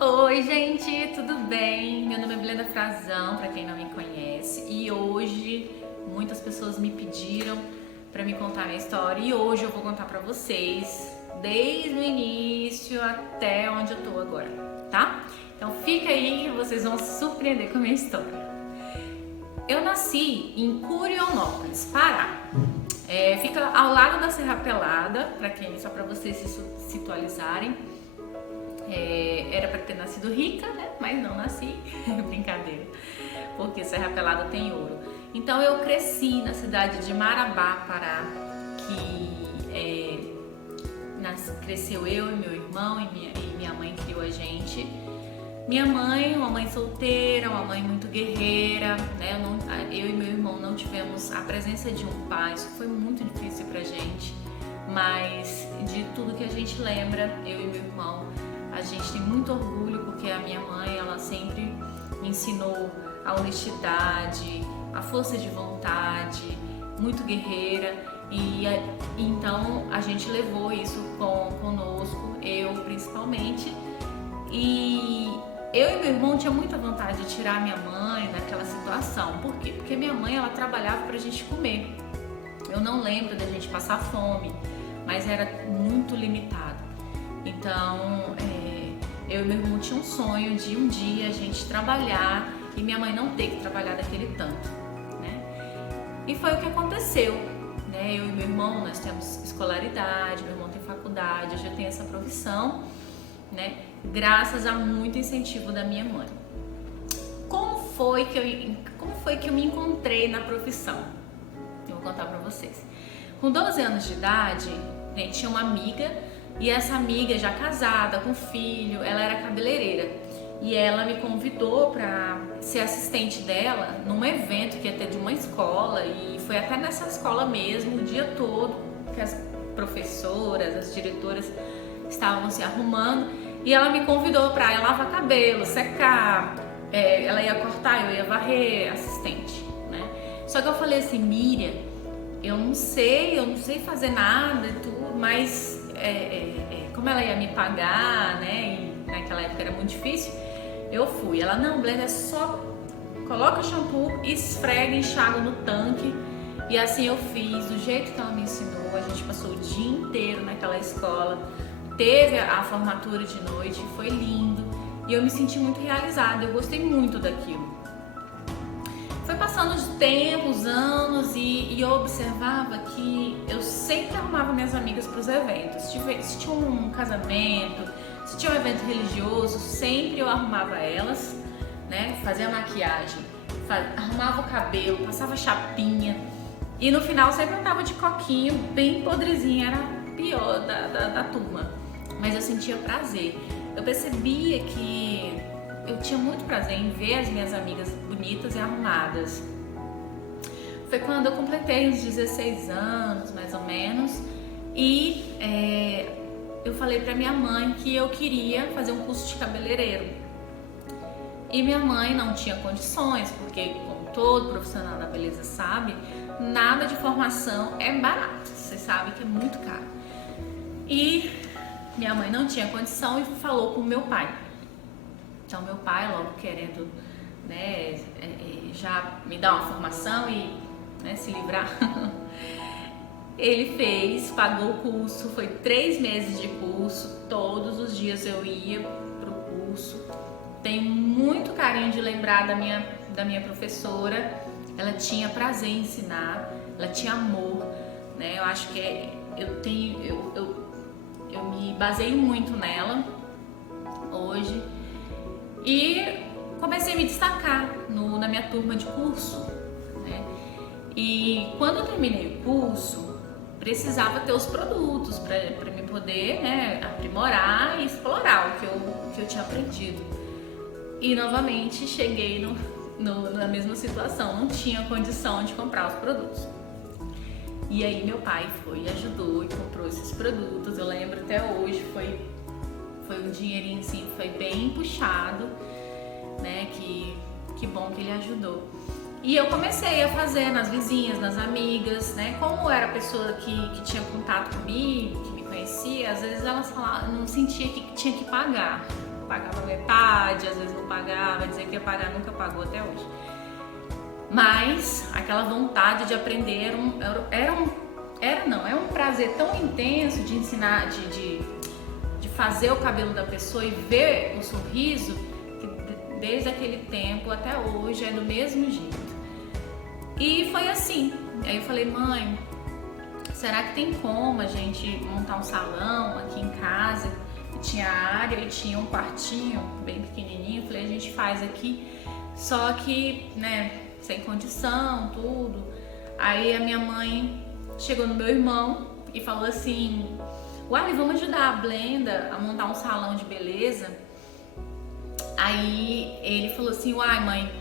Oi, gente, tudo bem? Meu nome é Blenda Frazão, para quem não me conhece, e hoje muitas pessoas me pediram para me contar a minha história e hoje eu vou contar para vocês desde o início até onde eu tô agora, tá? Então fica aí que vocês vão se surpreender com a minha história. Eu nasci em Curionópolis, Pará. Fica ao lado da Serra Pelada, só para vocês se situalizarem. Era para ter nascido rica, né? Mas não nasci, brincadeira, porque Serra Pelada tem ouro. Então eu cresci na cidade de Marabá, Pará, cresceu eu e meu irmão e minha mãe criou a gente. Minha mãe, uma mãe solteira, uma mãe muito guerreira, né? Eu e meu irmão não tivemos a presença de um pai, isso foi muito difícil pra gente, mas de tudo que a gente lembra, eu e meu irmão, a gente tem muito orgulho porque a minha mãe, ela sempre me ensinou a honestidade, a força de vontade, muito guerreira e então a gente levou isso conosco, eu principalmente, e eu e meu irmão tinha muita vontade de tirar minha mãe daquela situação. Por quê? Porque minha mãe, ela trabalhava pra gente comer. Eu não lembro da gente passar fome, mas era muito limitado. Então, eu e meu irmão tinham um sonho de um dia a gente trabalhar e minha mãe não ter que trabalhar daquele tanto, né? E foi o que aconteceu, né? Eu e meu irmão, nós temos escolaridade, meu irmão tem faculdade, eu já tenho essa profissão, né? Graças a muito incentivo da minha mãe. Como foi que eu me encontrei na profissão? Eu vou contar pra vocês. Com 12 anos de idade, gente, tinha uma amiga, e essa amiga já casada, com filho, ela era cabeleireira. E ela me convidou para ser assistente dela num evento que ia ter de uma escola, e foi até nessa escola mesmo, o dia todo, que as professoras, as diretoras estavam se arrumando. E ela me convidou para ir lavar cabelo, secar, ela ia cortar, eu ia varrer, assistente, né? Só que eu falei assim, Miriam, eu não sei fazer nada e tudo, mas como ela ia me pagar, né? E naquela época era muito difícil, eu fui. Ela, não, Blenda, é só coloca shampoo, esfrega, enxágua no tanque. E assim eu fiz, do jeito que ela me ensinou. A gente passou o dia inteiro naquela escola. Teve a formatura de noite, foi lindo e eu me senti muito realizada, eu gostei muito daquilo. Foi passando os tempos, anos e eu observava que eu sempre arrumava minhas amigas para os eventos. Se tinha um casamento, se tinha um evento religioso, sempre eu arrumava elas, né? Fazia maquiagem, arrumava o cabelo, passava chapinha e no final sempre eu tava de coquinho, bem podrezinha, era a pior da turma. Mas eu sentia prazer. Eu percebia que eu tinha muito prazer em ver as minhas amigas bonitas e arrumadas. Foi quando eu completei uns 16 anos, mais ou menos, e eu falei pra minha mãe que eu queria fazer um curso de cabeleireiro. E minha mãe não tinha condições, porque como todo profissional da beleza sabe, nada de formação é barato. Você sabe que é muito caro. E minha mãe não tinha condição e falou com meu pai. Então meu pai, logo querendo, né, já me dar uma formação e, né, se livrar, ele pagou o curso, foi 3 meses de curso, todos os dias eu ia pro curso. Tenho muito carinho de lembrar da minha professora, ela tinha prazer em ensinar, ela tinha amor, né, eu acho que eu me baseei muito nela hoje e comecei a me destacar na minha turma de curso, né? E quando eu terminei o curso, precisava ter os produtos para me poder, né, aprimorar e explorar o que eu tinha aprendido. E novamente cheguei na mesma situação, não tinha condição de comprar os produtos. E aí meu pai foi e ajudou e comprou esses produtos. Eu lembro até hoje, foi um dinheirinho assim, foi bem puxado, né? Que bom que ele ajudou. E eu comecei a fazer nas vizinhas, nas amigas, né? Como era a pessoa que tinha contato comigo, que me conhecia, às vezes elas falavam, não sentia que tinha que pagar. pagava metade, às vezes não pagava, dizia que ia pagar, nunca pagou até hoje. Mas aquela vontade de aprender é um prazer tão intenso de ensinar, de fazer o cabelo da pessoa e ver o sorriso, que desde aquele tempo até hoje é do mesmo jeito. E foi assim. Aí eu falei, mãe, será que tem como a gente montar um salão aqui em casa? Tinha área e tinha um quartinho bem pequenininho. Eu falei, a gente faz aqui, só que, né, sem condição, tudo. Aí a minha mãe chegou no meu irmão e falou assim, uai, vamos ajudar a Blenda a montar um salão de beleza? Aí ele falou assim, uai, mãe,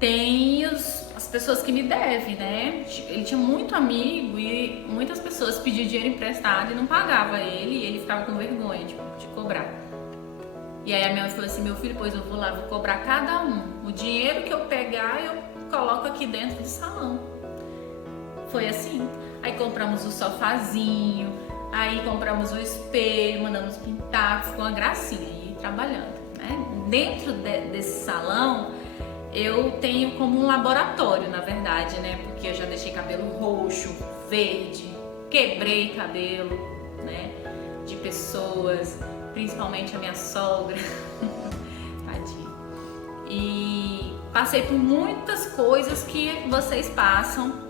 tem as pessoas que me devem, né? Ele tinha muito amigo e muitas pessoas pediam dinheiro emprestado e não pagava ele, e ele ficava com vergonha de cobrar. E aí a minha mãe falou assim, meu filho, pois eu vou lá, vou cobrar cada um. O dinheiro que eu pegar, eu coloco aqui dentro do salão. Foi assim. Aí compramos o sofazinho, aí compramos o espelho, mandamos pintar, ficou uma gracinha e trabalhando, né? Dentro desse salão, eu tenho como um laboratório, na verdade, né? Porque eu já deixei cabelo roxo, verde, quebrei cabelo, né? De pessoas, principalmente a minha sogra, tadinha. E passei por muitas coisas que vocês passam,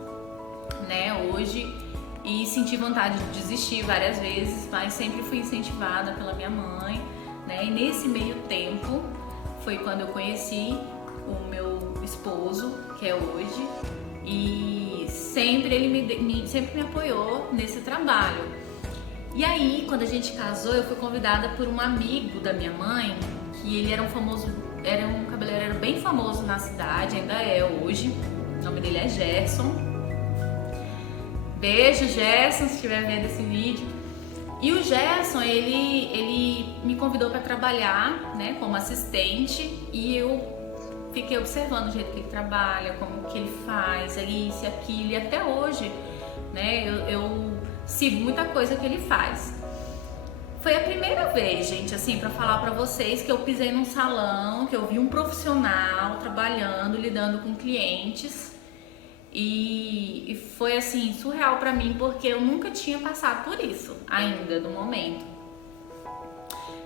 né? Hoje, e senti vontade de desistir várias vezes, mas sempre fui incentivada pela minha mãe, né? E nesse meio tempo foi quando eu conheci o meu esposo, que é hoje, e sempre ele sempre me apoiou nesse trabalho. E aí, quando a gente casou, eu fui convidada por um amigo da minha mãe, que ele era um cabeleireiro bem famoso na cidade, ainda é hoje. O nome dele é Gerson. Beijo, Gerson, se estiver vendo esse vídeo. E o Gerson, ele me convidou para trabalhar, né, como assistente, e eu fiquei observando o jeito que ele trabalha, como que ele faz, isso e aquilo, e até hoje, né, eu sigo muita coisa que ele faz. Foi a primeira vez, gente, assim, pra falar pra vocês, que eu pisei num salão, que eu vi um profissional trabalhando, lidando com clientes, e foi, assim, surreal pra mim, porque eu nunca tinha passado por isso, ainda, no momento.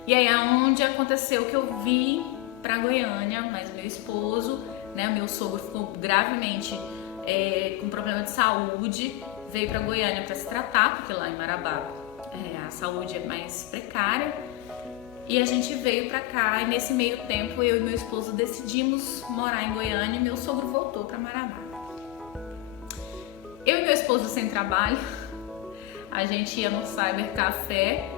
E aí é onde aconteceu que eu vim pra Goiânia, mas meu esposo, né, meu sogro ficou gravemente com problema de saúde, veio pra Goiânia pra se tratar, porque lá em Marabá a saúde é mais precária, e a gente veio pra cá, e nesse meio tempo eu e meu esposo decidimos morar em Goiânia, e meu sogro voltou pra Marabá. Eu e meu esposo sem trabalho, a gente ia no Cybercafé,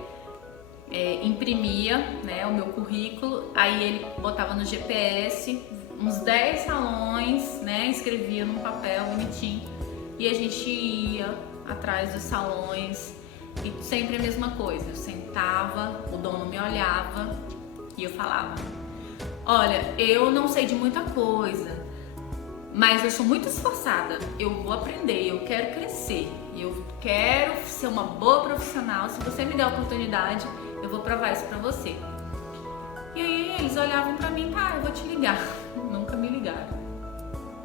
imprimia, né, o meu currículo, aí ele botava no GPS uns 10 salões, né, escrevia num papel bonitinho, e a gente ia atrás dos salões, e sempre a mesma coisa. Eu sentava, o dono me olhava e eu falava, olha, eu não sei de muita coisa, mas eu sou muito esforçada, eu vou aprender, eu quero crescer, eu quero ser uma boa profissional, se você me der a oportunidade, eu vou provar isso pra você. E aí eles olhavam pra mim, eu vou te ligar. Nunca me ligaram.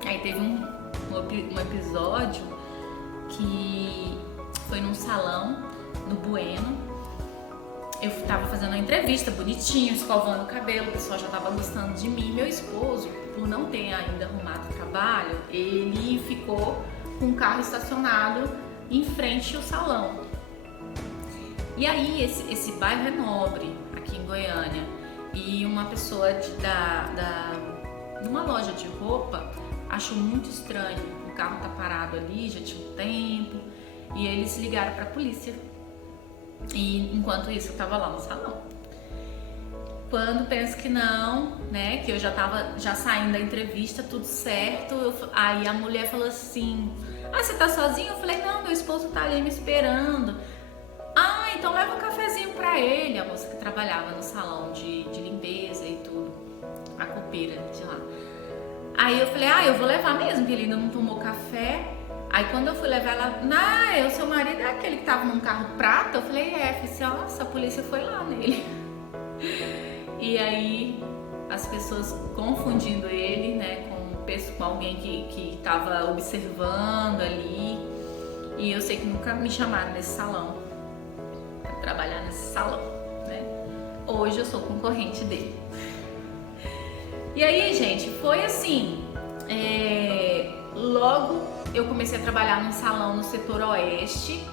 Aí teve um episódio que foi num salão, no Bueno. Eu tava fazendo uma entrevista bonitinho, escovando o cabelo, o pessoal já tava gostando de mim. Meu esposo, por não ter ainda arrumado o trabalho, ele ficou com o carro estacionado em frente ao salão. E aí, esse bairro é nobre, aqui em Goiânia, e uma pessoa numa loja de roupa achou muito estranho, o carro tá parado ali, já tinha um tempo, e eles ligaram pra polícia. E enquanto isso eu tava lá no salão. Quando penso que não, né, que eu já tava saindo da entrevista, tudo certo, aí a mulher falou assim, você tá sozinho? Eu falei, não, meu esposo tá ali me esperando. Então leva um cafezinho pra ele, a moça que trabalhava no salão de limpeza e tudo, a copeira de lá. Aí eu falei, eu vou levar mesmo, que ele ainda não tomou café. Aí quando eu fui levar ela, o seu marido é aquele que tava num carro prata? Eu falei, falei assim, nossa, a polícia foi lá nele. E aí as pessoas confundindo ele, né, com alguém que estava observando ali. E eu sei que nunca me chamaram nesse salão, pra trabalhar nesse salão, né? Hoje eu sou concorrente dele. E aí, gente, foi assim, logo eu comecei a trabalhar num salão no setor oeste,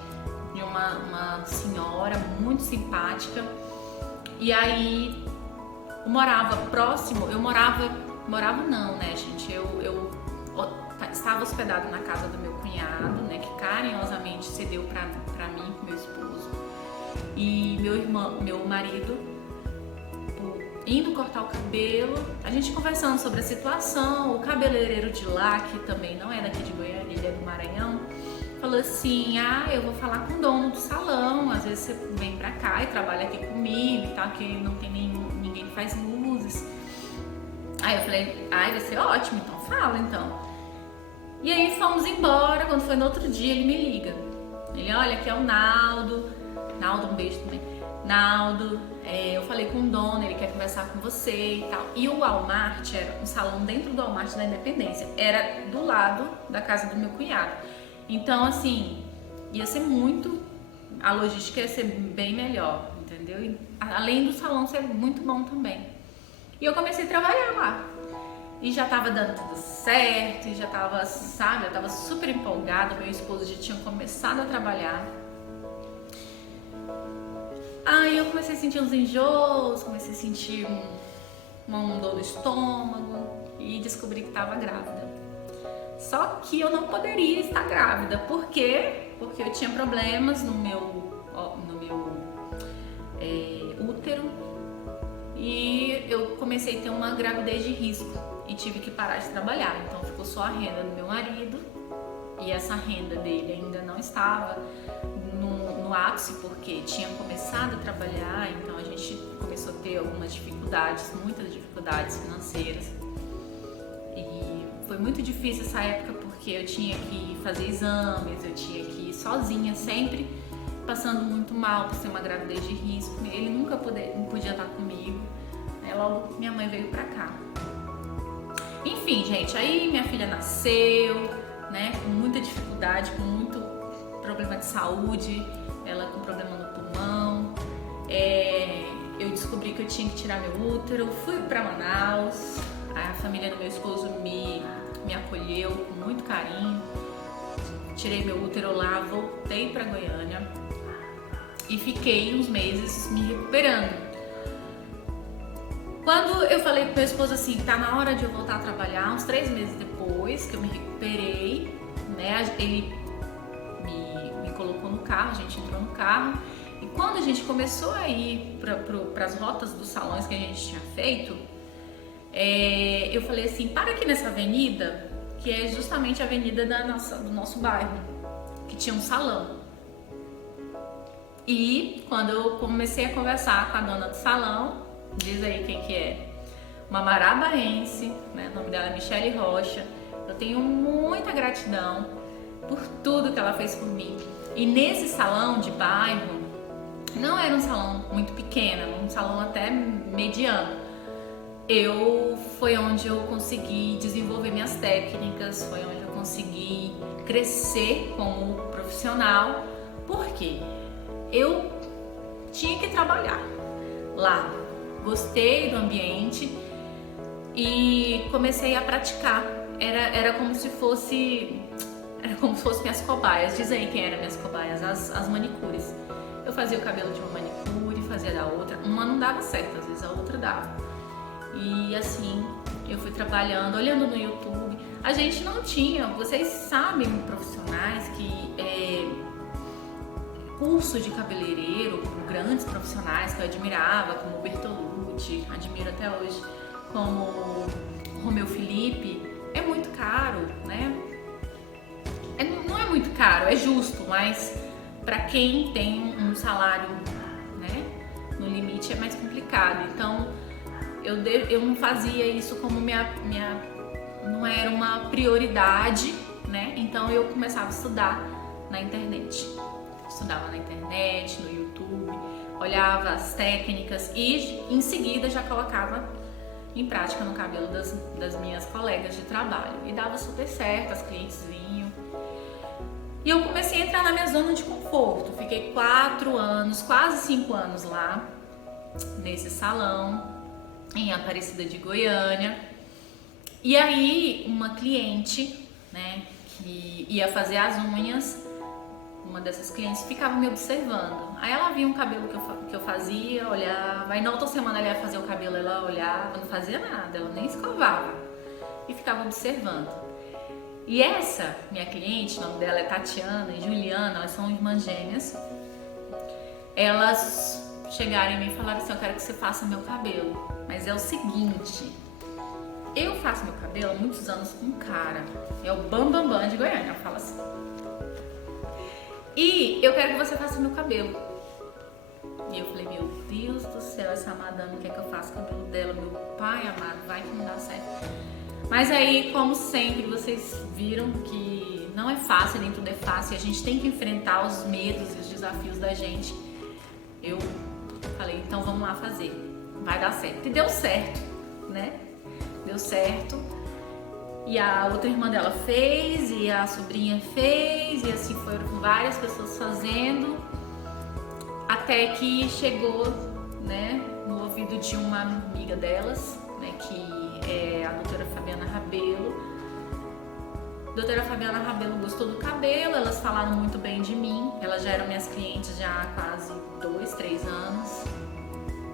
de uma senhora muito simpática. E aí eu morava próximo, morava não, né, gente, eu estava hospedado na casa do meu cunhado, né, que carinhosamente cedeu pra mim, meu esposo, e meu marido, indo cortar o cabelo, a gente conversando sobre a situação. O cabeleireiro de lá, que também não é daqui de Goiânia, ele é do Maranhão, falou assim: eu vou falar com o dono do salão, às vezes você vem pra cá e trabalha aqui comigo e tal, que não tem ninguém que faz luzes. Aí eu falei: vai ser ótimo, então fala então. E aí fomos embora. Quando foi no outro dia, ele me liga. Ele: olha, aqui é o Naldo, um beijo também. Naldo, eu falei com o dono, ele quer conversar com você e tal. E o Walmart era um salão dentro do Walmart da Independência, era do lado da casa do meu cunhado. Então, assim, ia ser a logística ia ser bem melhor, entendeu? E, além do salão ser muito bom também. E eu comecei a trabalhar lá. E já tava dando tudo certo, e já tava, sabe, eu tava super empolgada. Meu esposo já tinha começado a trabalhar. Aí eu comecei a sentir uns enjoos, comecei a sentir uma dor no estômago e descobri que estava grávida. Só que eu não poderia estar grávida. Por quê? Porque eu tinha problemas no meu útero e eu comecei a ter uma gravidez de risco e tive que parar de trabalhar. Então ficou só a renda do meu marido e essa renda dele ainda não estava no ápice, porque tinha começado a trabalhar. Então a gente começou a ter algumas dificuldades, muitas dificuldades financeiras, e foi muito difícil essa época porque eu tinha que fazer exames, eu tinha que ir sozinha sempre, passando muito mal por ser uma gravidez de risco. Ele nunca podia estar comigo, aí logo minha mãe veio pra cá. Enfim, gente, aí minha filha nasceu, né, com muita dificuldade, com muito problema de saúde, ela com problema no pulmão. Eu descobri que eu tinha que tirar meu útero, fui pra Manaus, a família do meu esposo me acolheu com muito carinho, tirei meu útero lá, voltei pra Goiânia e fiquei uns meses me recuperando. Quando eu falei pro meu esposo assim, tá na hora de eu voltar a trabalhar, uns 3 meses depois que eu me recuperei, né, ele me colocou no carro, a gente entrou no carro, e quando a gente começou a ir para as rotas dos salões que a gente tinha feito, eu falei assim: para aqui nessa avenida, que é justamente a avenida do nosso bairro, que tinha um salão. E quando eu comecei a conversar com a dona do salão, diz aí quem que é, uma marabaense, né? O nome dela é Michele Rocha. Eu tenho muita gratidão por tudo que ela fez por mim. E nesse salão de bairro, não era um salão muito pequeno, era um salão até mediano. Foi onde eu consegui desenvolver minhas técnicas, foi onde eu consegui crescer como profissional, porque eu tinha que trabalhar lá. Gostei do ambiente e comecei a praticar. Era como se fosse minhas cobaias. Diz aí quem eram minhas cobaias, as manicures. Eu fazia o cabelo de uma manicure, fazia da outra. Uma não dava certo, às vezes a outra dava. E assim, eu fui trabalhando, olhando no YouTube. A gente não tinha, vocês sabem, profissionais que curso de cabeleireiro com grandes profissionais que eu admirava, como o Bertolucci, admiro até hoje, como o Romeu Felipe, é muito caro, né? Não é muito caro, é justo, mas para quem tem um salário, né, no limite, é mais complicado. Então eu não fazia isso como não era uma prioridade, né? Então eu começava a estudar na internet. Estudava na internet, no YouTube, olhava as técnicas e em seguida já colocava em prática no cabelo das minhas colegas de trabalho. E dava super certo, as clientes vinham. E eu comecei a entrar na minha zona de conforto. Fiquei 4 anos, quase 5 anos lá, nesse salão, em Aparecida de Goiânia. E aí, uma cliente, né, que ia fazer as unhas, uma dessas clientes ficava me observando. Aí ela via um cabelo que eu fazia, olhava. Aí na outra semana ela ia fazer o cabelo, ela olhava, não fazia nada, ela nem escovava. E ficava observando. E essa minha cliente, o nome dela é Tatiana e Juliana, elas são irmãs gêmeas. Elas chegaram em mim e falaram assim: eu quero que você faça meu cabelo. Mas é o seguinte, eu faço meu cabelo há muitos anos com um cara. É o Bambambam de Goiânia, ela fala assim. E eu quero que você faça meu cabelo. E eu falei: meu Deus do céu, essa madame quer que eu faça o cabelo dela. Meu pai amado, vai que não dá certo. Mas aí, como sempre, vocês viram que não é fácil, nem tudo é fácil. A gente tem que enfrentar os medos e os desafios da gente. Eu falei: então vamos lá fazer. Vai dar certo. E deu certo, né? Deu certo. E a outra irmã dela fez, e a sobrinha fez, e assim foram várias pessoas fazendo, até que chegou, né, no ouvido de uma amiga delas, né, que é a doutora Fabiana Rabelo. A doutora Fabiana Rabelo gostou do cabelo, elas falaram muito bem de mim, elas já eram minhas clientes já há quase 2, 3 anos,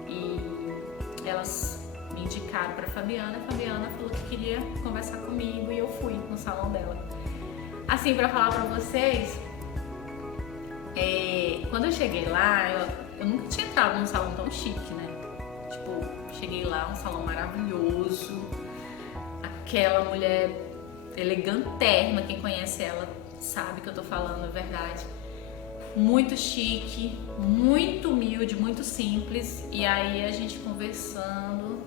e elas me indicaram para a Fabiana falou que queria conversar comigo e eu fui no salão dela. Assim, para falar para vocês, quando eu cheguei lá, eu nunca tinha entrado num salão tão chique, né? Tipo, cheguei lá, um salão maravilhoso, aquela mulher elegantérrima, quem conhece ela sabe que eu tô falando a verdade. Muito chique, muito humilde, muito simples. E aí a gente conversando,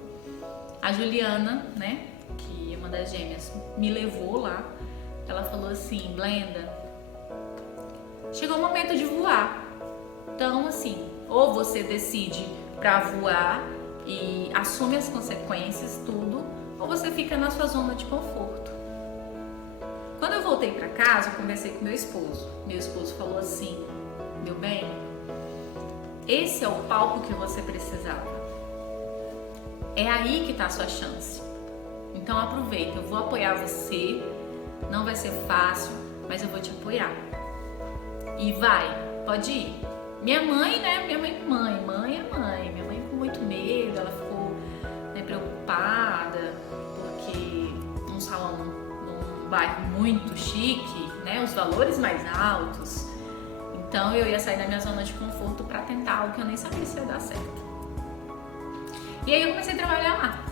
a Juliana, né, que é uma das gêmeas, me levou lá. Ela falou assim: Blenda, chegou o momento de voar. Então, assim, ou você decide pra voar e assume as consequências, tudo, ou você fica na sua zona de conforto. Quando eu voltei pra casa, eu conversei com meu esposo. Meu esposo falou assim: meu bem, esse é o palco que você precisava. É aí que tá a sua chance. Então aproveita, eu vou apoiar você. Não vai ser fácil, mas eu vou te apoiar. E vai, pode ir. Minha mãe, né? Minha mãe é mãe. Minha mãe com muito medo, ela ficou, né, preocupada, porque um salão num bairro muito chique, né? Os valores mais altos. Então eu ia sair da minha zona de conforto para tentar algo que eu nem sabia se ia dar certo. E aí eu comecei a trabalhar lá.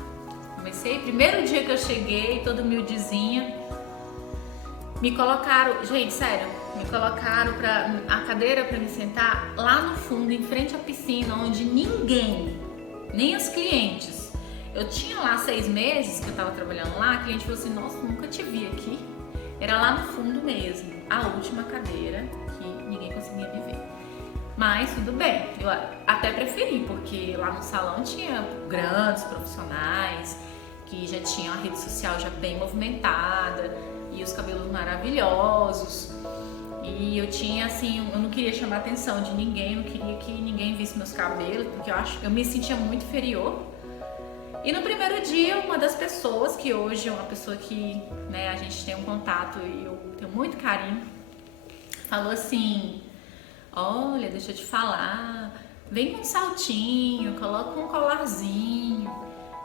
Primeiro dia que eu cheguei, toda humildezinha, me colocaram, gente, sério, me colocaram a cadeira para me sentar lá no fundo, em frente à piscina, onde ninguém, nem os clientes. Eu tinha lá 6 meses que eu tava trabalhando lá, a cliente falou assim: nossa, nunca te vi aqui. Era lá no fundo mesmo, a última cadeira que ninguém conseguia me ver. Mas tudo bem, eu até preferi, porque lá no salão tinha grandes profissionais que já tinham a rede social já bem movimentada e os cabelos maravilhosos. E eu tinha assim, eu não queria chamar a atenção de ninguém, não queria que ninguém visse meus cabelos, porque eu me sentia muito inferior. E no primeiro dia, uma das pessoas, que hoje é uma pessoa que, né, a gente tem um contato e eu tenho muito carinho, falou assim: olha, deixa eu te falar, vem com um saltinho, coloca um colarzinho,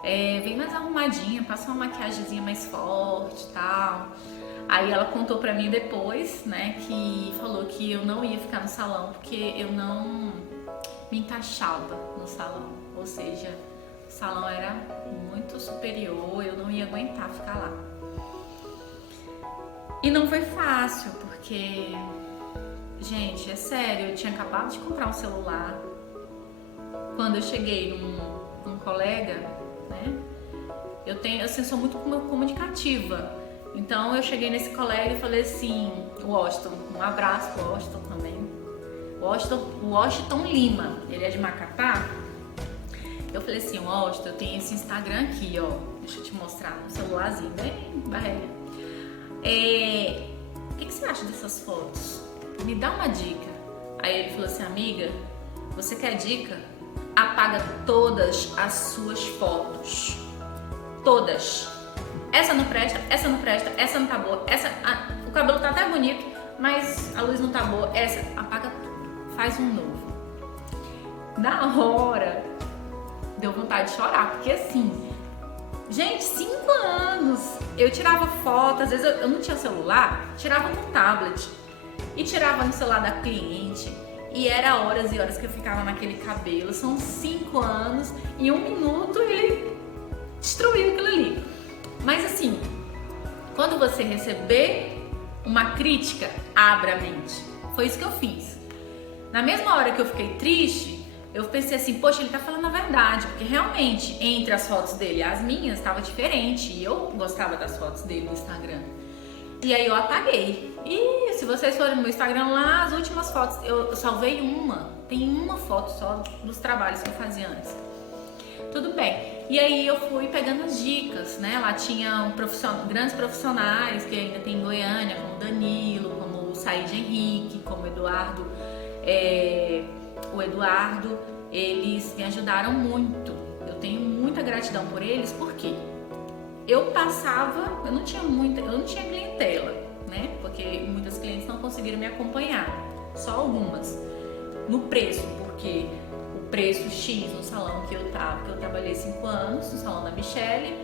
vem mais arrumadinha, passa uma maquiagemzinha mais forte e tal. Aí ela contou pra mim depois, né, que falou que eu não ia ficar no salão porque eu não me encaixava no salão, ou seja, o salão era muito superior, eu não ia aguentar ficar lá. E não foi fácil, porque, gente, é sério, eu tinha acabado de comprar um celular. Quando eu cheguei num colega, né, eu sou muito comunicativa. Então eu cheguei nesse colega e falei assim, Washington, um abraço pro Washington também. Washington Lima, ele é de Macapá. Eu falei assim, Washington, eu tenho esse Instagram aqui, ó, deixa eu te mostrar no celularzinho, bem barreira. O que você acha dessas fotos? Me dá uma dica. Aí ele falou assim, amiga, você quer dica? Apaga todas as suas fotos. Todas. Essa não presta, essa não presta, essa não tá boa, o cabelo tá até bonito, mas a luz não tá boa, essa, apaga tudo, faz um novo. Na hora, deu vontade de chorar, porque assim, gente, 5 anos, eu tirava foto, às vezes eu não tinha celular, tirava no tablet e tirava no celular da cliente e era horas e horas que eu ficava naquele cabelo. São 5 anos e 1 minuto ele destruiu aquilo ali. Mas assim, quando você receber uma crítica, abra a mente. Foi isso que eu fiz. Na mesma hora que eu fiquei triste, eu pensei assim, poxa, ele tá falando a verdade, porque realmente entre as fotos dele e as minhas estava diferente e eu gostava das fotos dele no Instagram. E aí eu apaguei. E se vocês forem no meu Instagram lá, as últimas fotos, eu salvei tem uma foto só dos trabalhos que eu fazia antes. Tudo bem. E aí eu fui pegando as dicas, né? Lá tinha grandes profissionais que ainda tem em Goiânia, como o Danilo, como o Said Henrique, como o Eduardo. Eles me ajudaram muito. Eu tenho muita gratidão por eles, porque eu não tinha clientela, né? Porque muitas clientes não conseguiram me acompanhar, só algumas. No preço, porque o preço X no salão que eu trabalhei 5 anos, no salão da Michelle,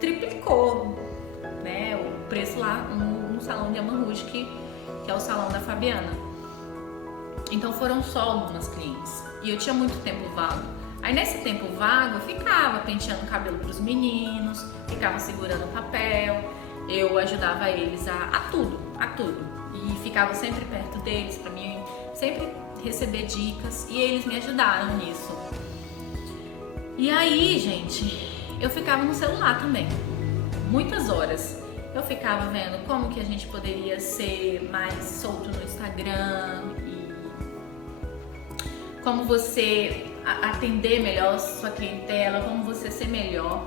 triplicou, né? O preço lá no salão de Amarrush, que é o salão da Fabiana. Então foram só algumas clientes e eu tinha muito tempo vago. Aí nesse tempo vago eu ficava penteando o cabelo para os meninos, ficava segurando o papel, eu ajudava eles a tudo e ficava sempre perto deles para mim sempre receber dicas e eles me ajudaram nisso. E aí, gente, eu ficava no celular também, muitas horas. Eu ficava vendo como que a gente poderia ser mais solto no Instagram e como você atender melhor sua clientela, como você ser melhor.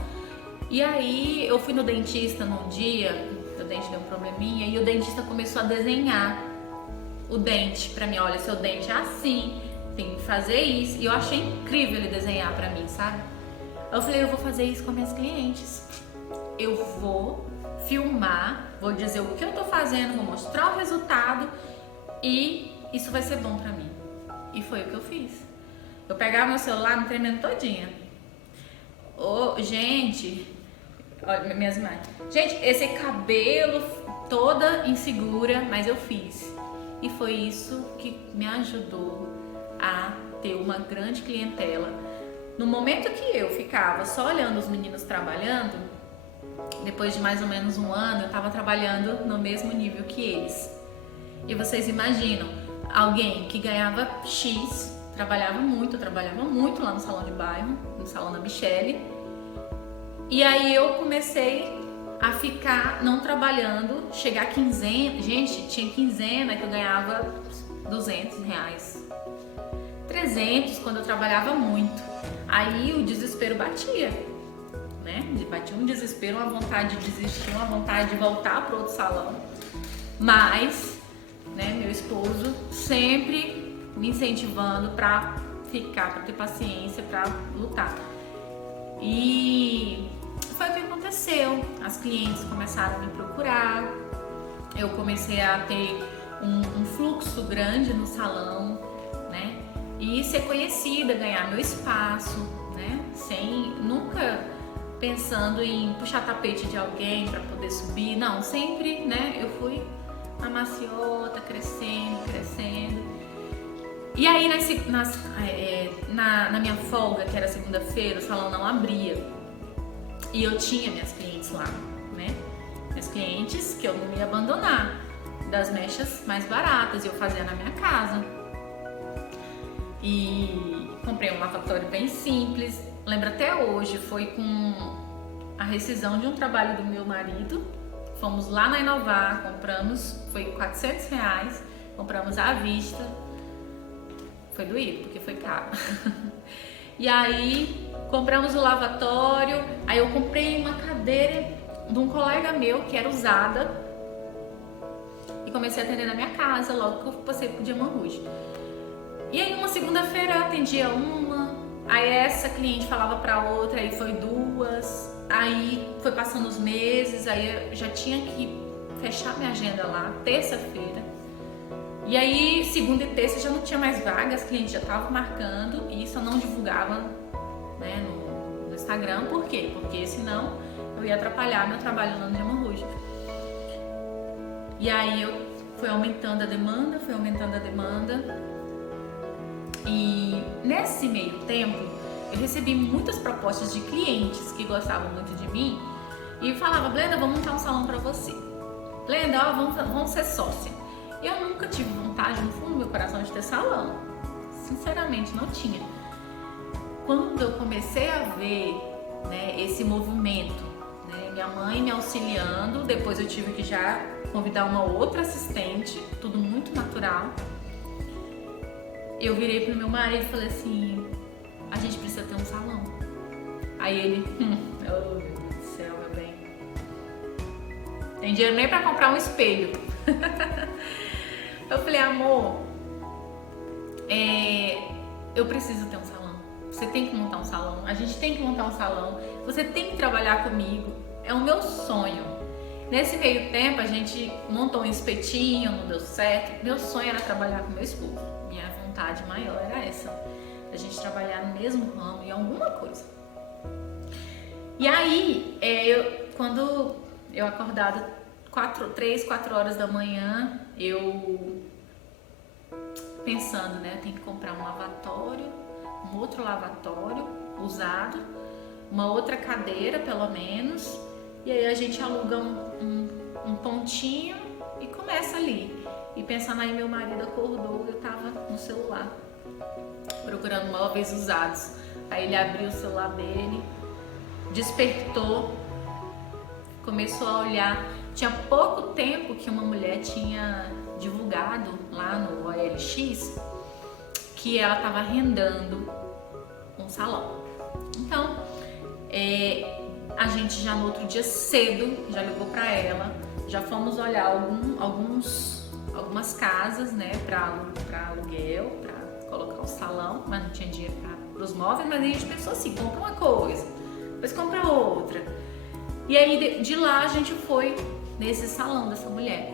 E aí eu fui no dentista num dia, o dente deu um probleminha e o dentista começou a desenhar o dente pra mim. Olha, seu dente é assim, tem que fazer isso. E eu achei incrível ele desenhar pra mim, sabe? Eu falei, eu vou fazer isso com minhas clientes. Eu vou filmar, vou dizer o que eu tô fazendo, vou mostrar o resultado e isso vai ser bom pra mim. E foi o que eu fiz. Eu pegava meu celular me tremendo todinha. Gente, olha minhas imagens. Gente, esse cabelo toda insegura, mas eu fiz. E foi isso que me ajudou a ter uma grande clientela. No momento que eu ficava só olhando os meninos trabalhando, depois de mais ou menos 1 ano, eu estava trabalhando no mesmo nível que eles. E vocês imaginam, alguém que ganhava X, trabalhava muito lá no salão de bairro, no salão da Michelle. E aí eu comecei a ficar não trabalhando, chegar a quinzena. Gente, tinha quinzena que eu ganhava R$200, 300 quando eu trabalhava muito. Aí o desespero batia, né? Batia um desespero, uma vontade de desistir, uma vontade de voltar para outro salão. Mas, né, meu esposo sempre me incentivando para ficar, para ter paciência, para lutar. E foi o que aconteceu. As clientes começaram a me procurar, eu comecei a ter um fluxo grande no salão, né? E ser conhecida, ganhar meu espaço, né? Nunca pensando em puxar tapete de alguém para poder subir, não, sempre, né? Eu fui na maciota, crescendo. E aí na minha folga, que era segunda-feira, o salão não abria. E eu tinha minhas clientes lá, né? Minhas clientes que eu não ia abandonar, das mechas mais baratas, e eu fazia na minha casa. E comprei um lavatório bem simples. Lembro até hoje, foi com a rescisão de um trabalho do meu marido. Fomos lá na Inovar, compramos, foi R$400, compramos à vista. Foi doído, porque foi caro. E aí compramos o lavatório, aí eu comprei uma cadeira de um colega meu que era usada e comecei a atender na minha casa logo que eu passei pro Diamant Rouge. E aí uma segunda-feira eu atendia uma, aí essa cliente falava pra outra, aí foi duas, aí foi passando os meses, aí eu já tinha que fechar minha agenda lá, terça-feira. E aí, segunda e terça já não tinha mais vaga, as clientes já estavam marcando e isso eu não divulgava, né, no Instagram. Por quê? Porque senão eu ia atrapalhar meu trabalho lá no Diamant Rouge. E aí eu fui aumentando a demanda, e nesse meio tempo eu recebi muitas propostas de clientes que gostavam muito de mim e falavam: Blenda, vamos montar um salão pra você. Blenda, ó, vamos ser sócia. Eu nunca tive vontade, no fundo do meu coração, de ter salão. Sinceramente, não tinha. Quando eu comecei a ver, né, esse movimento, né, minha mãe me auxiliando, depois eu tive que já convidar uma outra assistente, tudo muito natural. Eu virei pro meu marido e falei assim: a gente precisa ter um salão. Aí ele, oh meu Deus do céu, meu bem, tem dinheiro nem pra comprar um espelho. Eu falei: amor, eu preciso ter um salão. Você tem que montar um salão. A gente tem que montar um salão. Você tem que trabalhar comigo. É o meu sonho. Nesse meio tempo a gente montou um espetinho, não deu certo. Meu sonho era trabalhar com meu esposo. Minha vontade maior era essa, a gente trabalhar no mesmo ramo, em alguma coisa. E aí, quando eu acordava 3, 4 horas da manhã, eu pensando, né, eu tenho que comprar um lavatório, um outro lavatório usado, uma outra cadeira pelo menos, e aí a gente aluga um pontinho e começa ali. E pensando, aí meu marido acordou, eu tava no celular procurando móveis usados. Aí ele abriu o celular dele, despertou, começou a olhar. Tinha pouco tempo que uma mulher tinha divulgado lá no OLX que ela estava arrendando um salão. Então, a gente já no outro dia cedo já ligou para ela, já fomos olhar algumas casas, né, para aluguel, para colocar o salão, mas não tinha dinheiro para os móveis. Mas a gente pensou assim: compra uma coisa, depois compra outra. E aí de lá a gente foi nesse salão dessa mulher.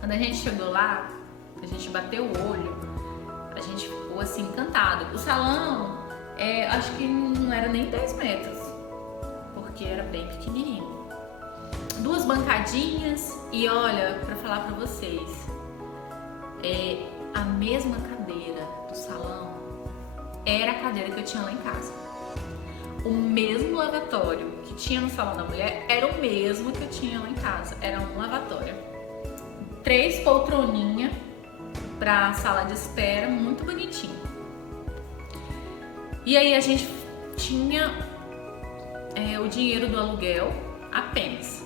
Quando a gente chegou lá, a gente bateu o olho, a gente ficou assim encantado. O salão, acho que não era nem 10 metros, porque era bem pequenininho. 2 bancadinhas e olha, pra falar pra vocês, a mesma cadeira do salão era a cadeira que eu tinha lá em casa. O mesmo lavatório que tinha no salão da mulher era o mesmo que eu tinha lá em casa. Era um lavatório. 3 poltroninhas pra sala de espera, muito bonitinho. E aí a gente tinha o dinheiro do aluguel apenas.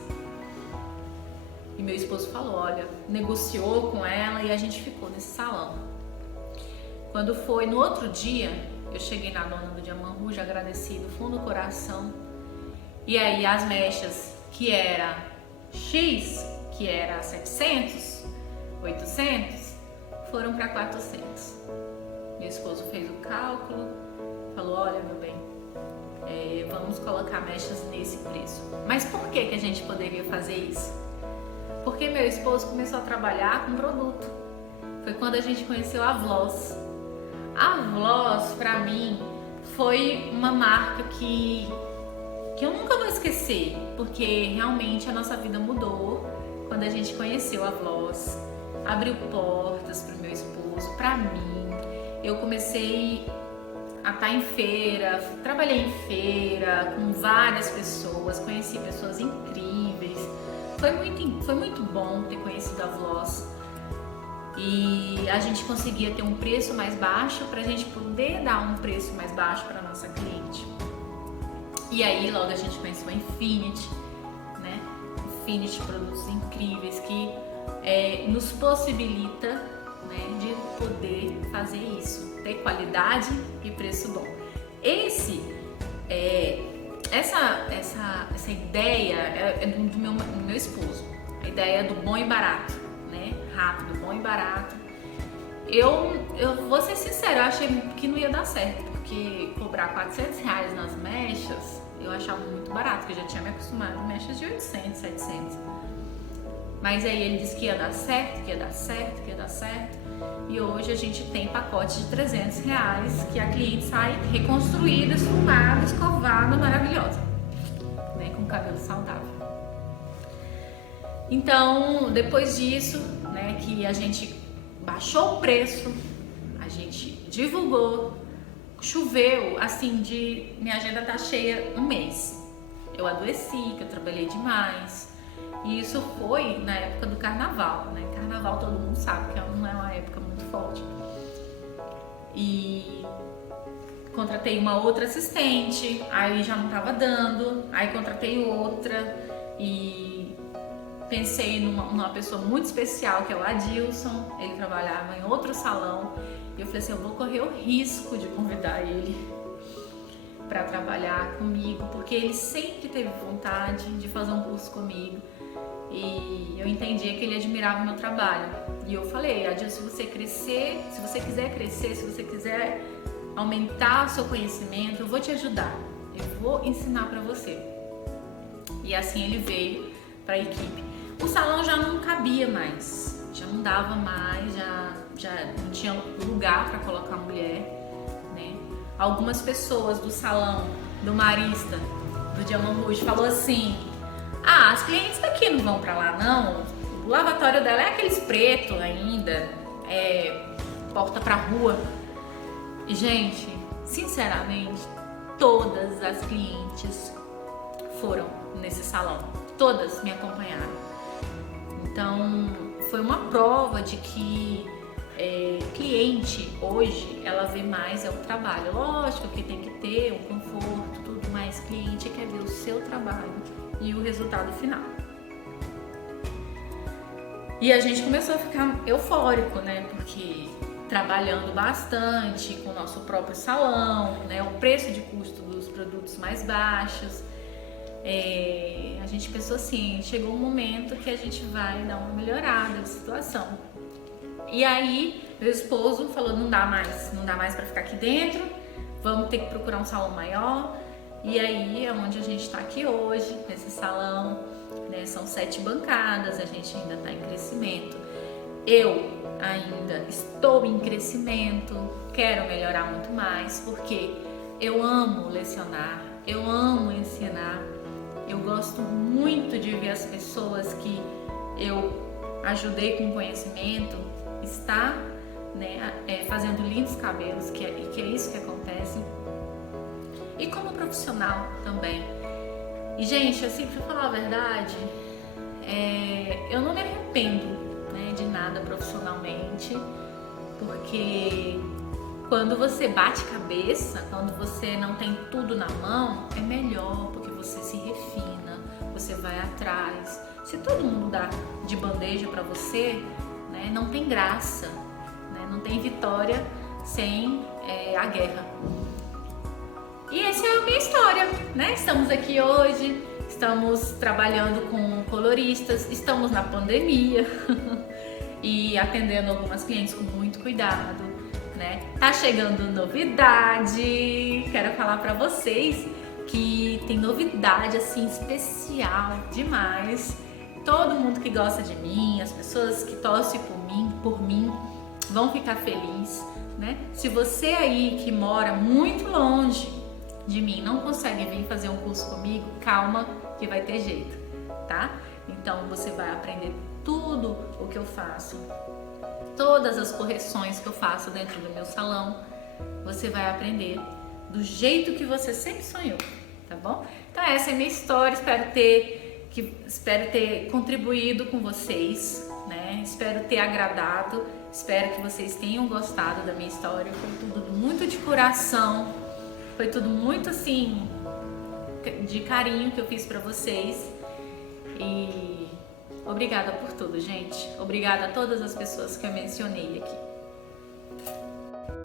E meu esposo falou: olha, negociou com ela e a gente ficou nesse salão. Quando foi no outro dia, eu cheguei na dona do Diamant Rouge, agradeci do fundo do coração. E aí as mechas que era X, que era 700, 800, foram para 400. Meu esposo fez o cálculo, falou: olha, meu bem, vamos colocar mechas nesse preço. Mas por que a gente poderia fazer isso? Porque meu esposo começou a trabalhar com produto. Foi quando a gente conheceu a Vloss. A Vloss, pra mim, foi uma marca que eu nunca vou esquecer, porque realmente a nossa vida mudou quando a gente conheceu a Vloss. Abriu portas pro meu esposo, pra mim. Eu comecei a estar em feira, trabalhei em feira com várias pessoas, conheci pessoas incríveis. Foi muito bom ter conhecido a Vloss. E a gente conseguia ter um preço mais baixo para a gente poder dar um preço mais baixo para nossa cliente. E aí logo a gente conheceu a Infinity, né? Infinity, produtos incríveis que nos possibilita né, de poder fazer isso, ter qualidade e preço bom. Essa ideia é do meu esposo, a ideia do bom e barato, né, rápido, bom e barato. Eu vou ser sincera, eu achei que não ia dar certo, porque cobrar R$400 nas mechas, eu achava muito barato, porque eu já tinha me acostumado a mechas de 800, 700. Mas aí ele disse que ia dar certo, que ia dar certo, que ia dar certo. E hoje a gente tem pacotes de R$300 que a cliente sai reconstruída, esfumada, escovada, maravilhosa, né, com cabelo saudável. Então, depois disso, né, que a gente baixou o preço, a gente divulgou, choveu, assim, minha agenda tá cheia um mês. Eu adoeci, que eu trabalhei demais. E isso foi na época do carnaval, né? Carnaval todo mundo sabe que não é uma época muito forte. E contratei uma outra assistente, aí já não tava dando, aí contratei outra e pensei numa pessoa muito especial, que é o Adilson. Ele trabalhava em outro salão e eu falei assim, eu vou correr o risco de convidar ele para trabalhar comigo, porque ele sempre teve vontade de fazer um curso comigo e eu entendia que ele admirava o meu trabalho. E eu falei, Adilson, se você crescer, se você quiser crescer, se você quiser aumentar o seu conhecimento, eu vou te ajudar, eu vou ensinar para você. E assim ele veio para a equipe. O salão já não cabia mais, já não dava mais, já não tinha lugar para colocar mulher, né? Algumas pessoas do salão do Marista, do Diamond Rouge, falou assim, as clientes daqui não vão para lá não, o lavatório dela é aqueles pretos ainda, porta pra rua. E gente, sinceramente, todas as clientes foram nesse salão, todas me acompanharam. Então foi uma prova de que cliente hoje, ela vê mais o trabalho. Lógico que tem que ter um conforto, tudo, mas cliente quer ver o seu trabalho e o resultado final. E a gente começou a ficar eufórico, né? Porque trabalhando bastante com o nosso próprio salão, né? O preço de custo dos produtos mais baixos. A gente pensou assim, chegou um momento que a gente vai dar uma melhorada de situação. E aí, meu esposo falou, não dá mais para ficar aqui dentro, vamos ter que procurar um salão maior. E aí é onde a gente está aqui hoje, nesse salão, né? São 7 bancadas, a gente ainda está em crescimento. Eu ainda estou em crescimento, quero melhorar muito mais, porque eu amo lecionar, eu amo ensinar. Eu gosto muito de ver as pessoas que eu ajudei com conhecimento estar, né, fazendo lindos cabelos, que é isso que acontece. E como profissional também. E gente, assim, pra falar a verdade, eu não me arrependo, né, de nada profissionalmente, porque quando você bate cabeça, quando você não tem tudo na mão, é melhor, porque você se refina, você vai atrás. Se todo mundo dá de bandeja para você, né, não tem graça, né, não tem vitória sem a guerra. E essa é a minha história, né? Estamos aqui hoje, estamos trabalhando com coloristas, estamos na pandemia e atendendo algumas clientes com muito cuidado, né? Tá chegando novidade, quero falar para vocês que tem novidade assim especial demais. Todo mundo que gosta de mim, as pessoas que torcem por mim vão ficar felizes, né? Se você aí que mora muito longe de mim não consegue vir fazer um curso comigo, calma que vai ter jeito, tá? Então você vai aprender tudo o que eu faço, todas as correções que eu faço dentro do meu salão, você vai aprender do jeito que você sempre sonhou, tá bom? Então essa é a minha história, espero ter contribuído com vocês, né? Espero ter agradado, espero que vocês tenham gostado da minha história, foi tudo muito de coração, foi tudo muito assim, de carinho que eu fiz pra vocês. E obrigada por tudo, gente. Obrigada a todas as pessoas que eu mencionei aqui.